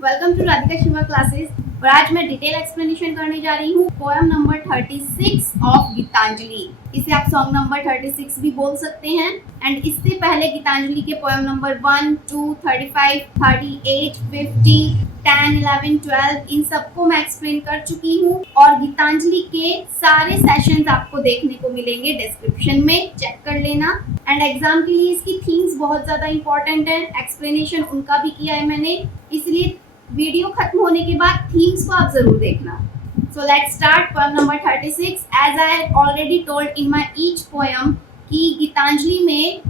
Welcome to Radhika Shiva classes. और आज मैं डिटेल एक्सप्लेनेशन करने जा रही हूँ पोएम नंबर 36 ऑफ गीतांजलि। इसे आप सॉन्ग नंबर 36 भी बोल सकते हैं। एंड इससे पहले गीतांजलि के पोएम नंबर 1, 2, 35, 38, 50, 10, 11, 12 इन सबको मैं एक्सप्लेन कर चुकी हूँ। और गीतांजलि के सारे सेशंस आपको देखने को मिलेंगे डिस्क्रिप्शन में, चेक कर लेना। एंड एग्जाम के लिए इसकी थीम्स बहुत ज़्यादा इंपॉर्टेंट है, एक्सप्लेनेशन उनका भी किया है मैंने, इसलिए वीडियो खत्म होने के बाद थीम्स को आप जरूर देखना। So let's start poem number 36। As I have already told in my each poem कि गीतांजलि में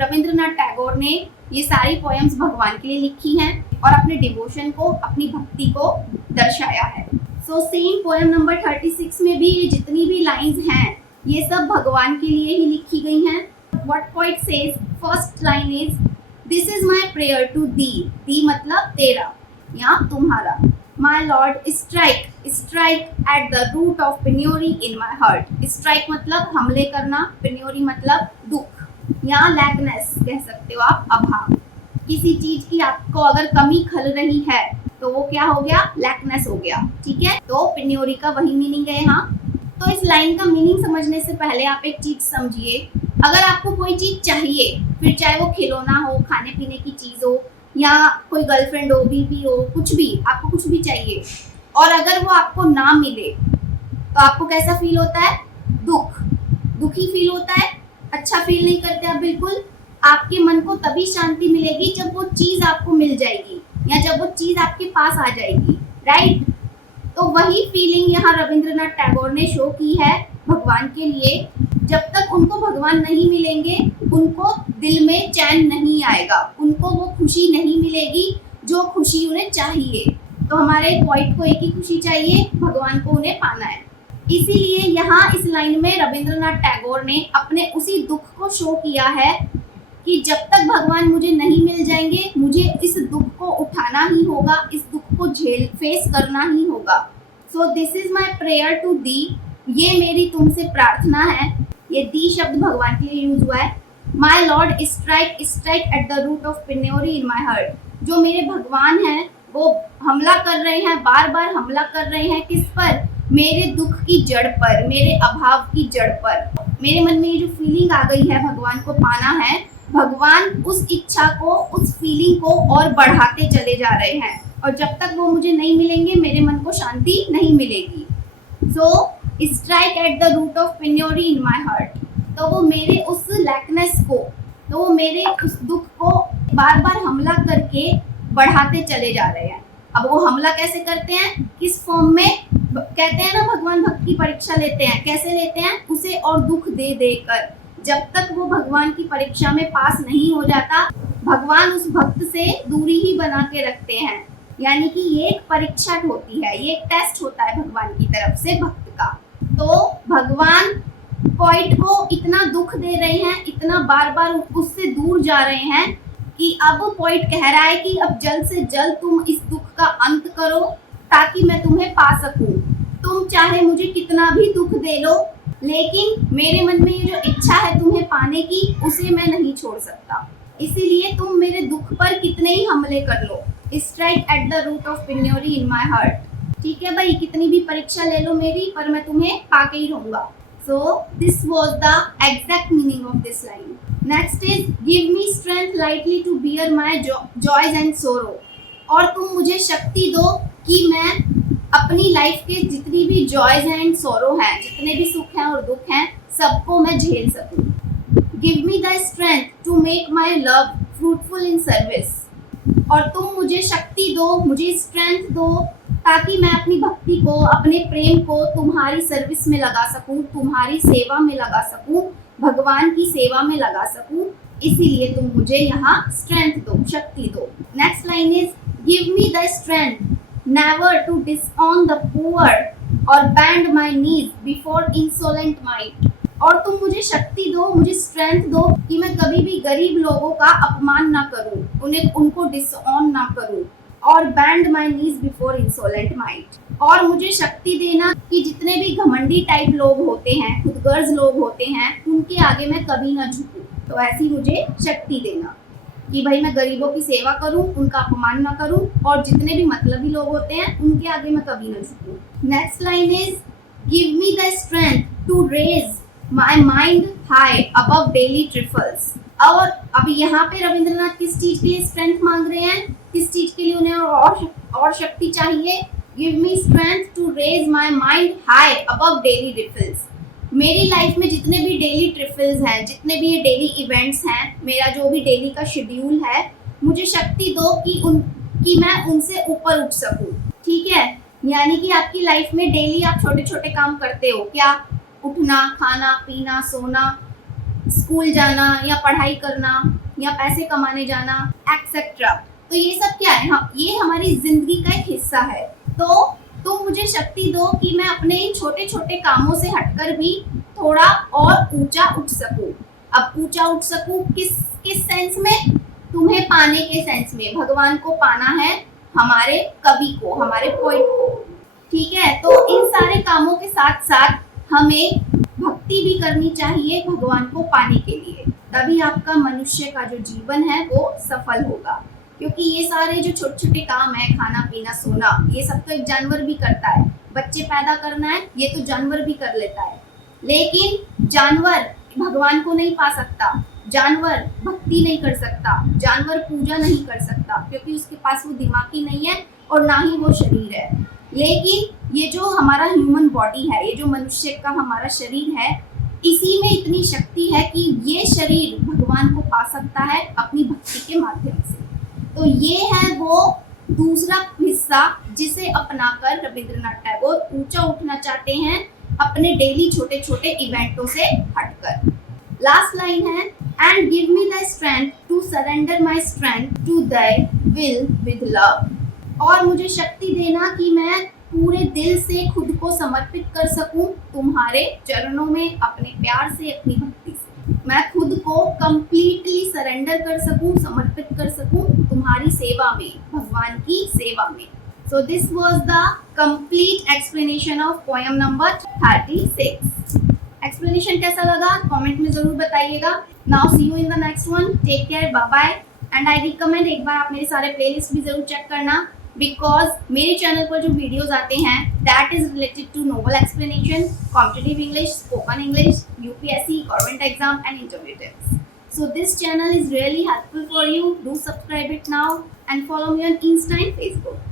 रविंद्रनाथ टैगोर ने ये सारी पोएम्स भगवान के लिए लिखी हैं और अपने डिवोशन को, अपनी भक्ति को दर्शाया है। सो सेम पोएम नंबर 36 में भी ये जितनी भी लाइंस हैं ये सब भगवान के लिए ही लिखी गई हैं। What poet says, first line is this is my prayer to thee. Thee मतलब तेरा या तुम्हारा। My lord strike, strike at the root of penury in my heart. Strike मतलब हमले करना, पेन्योरी मतलब दुख या लैकनेस कह सकते हो आप, अभाव। किसी चीज की आपको अगर कमी खल रही है तो वो क्या हो गया, लैकनेस हो गया। ठीक है, तो पेन्योरी का वही मीनिंग है यहाँ। तो इस लाइन का मीनिंग समझने से पहले आप एक चीज समझिए। अगर आपको कोई चीज चाहिए, फिर चाहे वो खिलौना हो, खाने पीने की चीज हो, या कोई गर्लफ्रेंड हो, बीवी हो, कुछ भी, आपको कुछ भी चाहिए और अगर वो आपको ना मिले तो आपको कैसा फील होता है, दुखी फील होता है, अच्छा फील नहीं करते आप बिल्कुल। आपके मन को तभी शांति मिलेगी जब वो चीज आपको मिल जाएगी या जब वो चीज आपके पास आ जाएगी, राइट। तो वही फीलिंग यहाँ रविंद्रनाथ टैगोर ने शो की है भगवान के लिए। जब तक उनको भगवान नहीं मिलेंगे उनको दिल में चैन नहीं आएगा, उनको वो खुशी नहीं मिलेगी जो खुशी उन्हें चाहिए। तो हमारे पोइट को एक ही खुशी चाहिए, भगवान को उन्हें पाना है। इसीलिए यहाँ इस लाइन में रविंद्रनाथ टैगोर ने अपने उसी दुख को शो किया है कि जब तक भगवान मुझे नहीं मिल जाएंगे मुझे इस दुख को उठाना ही होगा, इस दुख को फेस करना ही होगा। So this is my prayer to thee, ये मेरी तुमसे प्रार्थना है। ये दी शब्द भगवान के लिए यूज हुआ है। My lord strike, strike at the root of penury in my heart. जो मेरे भगवान हैं वो हमला कर रहे हैं, बार बार हमला कर रहे हैं, किस पर, मेरे दुख की जड़ पर, मेरे अभाव की जड़ पर। मेरे मन में ये जो फीलिंग आ गई है भगवान को पाना है, भगवान उस इच्छा को, उस फीलिंग को और बढ़ाते चले जा रहे हैं और जब तक वो मुझे नहीं मिलेंगे मेरे मन को शांति नहीं मिलेगी। So strike at the root of penury in my heart. तो वो मेरे उस लैकनेस को, तो वो मेरे उस दुख को बार बार हमला करके बढ़ाते चले जा रहे हैं। अब वो हमला कैसे करते हैं, किस फॉर्म में, कहते हैं ना भगवान भक्त की परीक्षा लेते हैं, कैसे लेते हैं, उसे और दुख दे देकर। जब तक वो भगवान की परीक्षा में पास नहीं हो जाता भगवान उस भक्त से दूरी ही बना के रखते हैं। यानी कि ये एक परीक्षा होती है, ये एक टेस्ट होता है भगवान की तरफ से भक्त का। तो भगवान पोइट को इतना दुख दे रहे हैं, इतना बार बार उससे दूर जा रहे हैं कि अब पोइट कह रहा है कि अब जल्द से जल्द तुम इस दुख का अंत करो ताकि मैं तुम्हें पा सकूं। तुम चाहे मुझे कितना भी दुख दे लो लेकिन मेरे मन में ये जो इच्छा है तुम्हें पाने की उसे मैं नहीं छोड़ सकता। इसीलिए तुम मेरे दुख पर कितने ही हमले कर लो। Strike at the root of penury in my heart. ठीक है भाई, कितनी भी परीक्षा ले लो मेरी, पर मैं तुम्हें पाके ही रहूंगा। So this was the exact meaning of this line. Next is give me strength lightly to bear my joys and sorrow. और तुम मुझे शक्ति दो कि मैं अपनी लाइफ के जितनी भी जॉयज एंड सोरो हैं, जितने भी सुख हैं और दुख हैं, सबको मैं झेल सकूं। Give me the strength to make my love fruitful in service. और तुम मुझे शक्ति दो, मुझे स्ट्रेंथ दो ताकि मैं अपनी भक्ति को, अपने प्रेम को तुम्हारी सर्विस में लगा सकूं, तुम्हारी सेवा में लगा सकूं, भगवान की सेवा में लगा सकूं। इसीलिए तुम मुझे यहाँ स्ट्रेंथ दो, शक्ति दो। Next line is give me the strength never to disown the poor or bend my knees before insolent might. और तुम मुझे शक्ति दो, मुझे स्ट्रेंथ दो कि मैं कभी भी गरीब लोगों का अपमान ना करूं, उनको डिसऑन ना करूं। और bend my knees before insolent might. और मुझे शक्ति देना कि जितने भी घमंडी टाइप लोग होते हैं, खुदगर्ज लोग होते हैं, उनके आगे मैं कभी ना झुकूं। तो ऐसी मुझे शक्ति देना। कि भाई मैं गरीबों की सेवा करूं, उनका अपमान ना करूं, और जितने भी मतलबी लोग होते हैं उनके आगे मैं कभी ना झुकूं। Next line is give me the strength to raise my mind high above daily trifles. और अब यहाँ पे रविंद्रनाथ किस चीज के लिए स्ट्रेंथ मांग रहे हैं, किस चीज के लिए उन्हें और शक्ति चाहिए? Give me strength to raise my mind high above daily trifles. मेरी लाइफ में जितने भी डेली ट्रिफल्स हैं, जितने भी ये डेली इवेंट्स हैं, मेरा जो भी डेली का शेड्यूल है, मुझे शक्ति दो कि मैं उनसे ऊपर उठ सकूं। ठीक है, यानी कि आपकी लाइफ में डेली आप छोटे छोटे काम करते हो क्या? उठना, खाना पीना, सोना, स्कूल जाना या पढ़ाई करना या पैसे कमाने जाना एक्सेट्रा। तो ये सब क्या है? हाँ, ये हमारी जिंदगी का एक हिस्सा है। तो तुम मुझे शक्ति दो कि मैं अपने इन छोटे छोटे कामों से हटकर भी थोड़ा और ऊंचा उठ सकूं। अब ऊंचा उठ सकूं किस सेंस में? तुम्हें पाने के सेंस में। भगवान को पाना है, हमारे कवि को, हमारे पोइट को। ठीक है, तो इन सारे कामों के साथ साथ हमें भक्ति भी करनी चाहिए भगवान को पाने के लिए। तभी आपका मनुष्य का जो जीवन है वो सफल होगा। क्योंकि ये सारे जो छोटे छोटे काम है, खाना पीना सोना, ये सब तो एक जानवर भी करता है। बच्चे पैदा करना है, ये तो जानवर भी कर लेता है। लेकिन जानवर भगवान को नहीं पा सकता, जानवर भक्ति नहीं कर सकता, जानवर पूजा नहीं कर सकता, क्योंकि उसके पास वो दिमाग ही नहीं है और ना ही वो शरीर है। लेकिन ये जो हमारा ह्यूमन बॉडी है, ये जो मनुष्य का हमारा शरीर है, इसी में इतनी शक्ति है कि ये शरीर भगवान को पा सकता है अपनी भक्ति के माध्यम से। तो ये है वो दूसरा हिस्सा जिसे अपनाकर रविंद्रनाथ टैगोर ऊंचा उठना चाहते हैं अपने डेली छोटे छोटे इवेंटों से हटकर। लास्ट लाइन है and give me the strength to surrender my strength to their will with love. और मुझे शक्ति देना कि मैं पूरे दिल से खुद को समर्पित कर सकूं तुम्हारे चरणों में, अपने प्यार से, अपनी भक्ति से। मैं खुद को कंप्लीटली सरेंडर कर सकूं, समर्पित कर सकूं तुम्हारी सेवा में, भगवान की सेवा में। So this was the complete explanation of poem number 36। Explanation कैसा लगा कमेंट में जरूर बताइएगा। Now see you in the next one. Take care, bye bye. And I recommend एक बार आप मेरे सारे प्लेलिस्ट भी जरूर चेक करना, बिकॉज मेरे चैनल पर जो वीडियोस आते हैं that is related to novel explanation, competitive English, spoken English, UPSC, government exam and interview. So this channel is really helpful for you. Do subscribe it now and follow me on Insta and Facebook.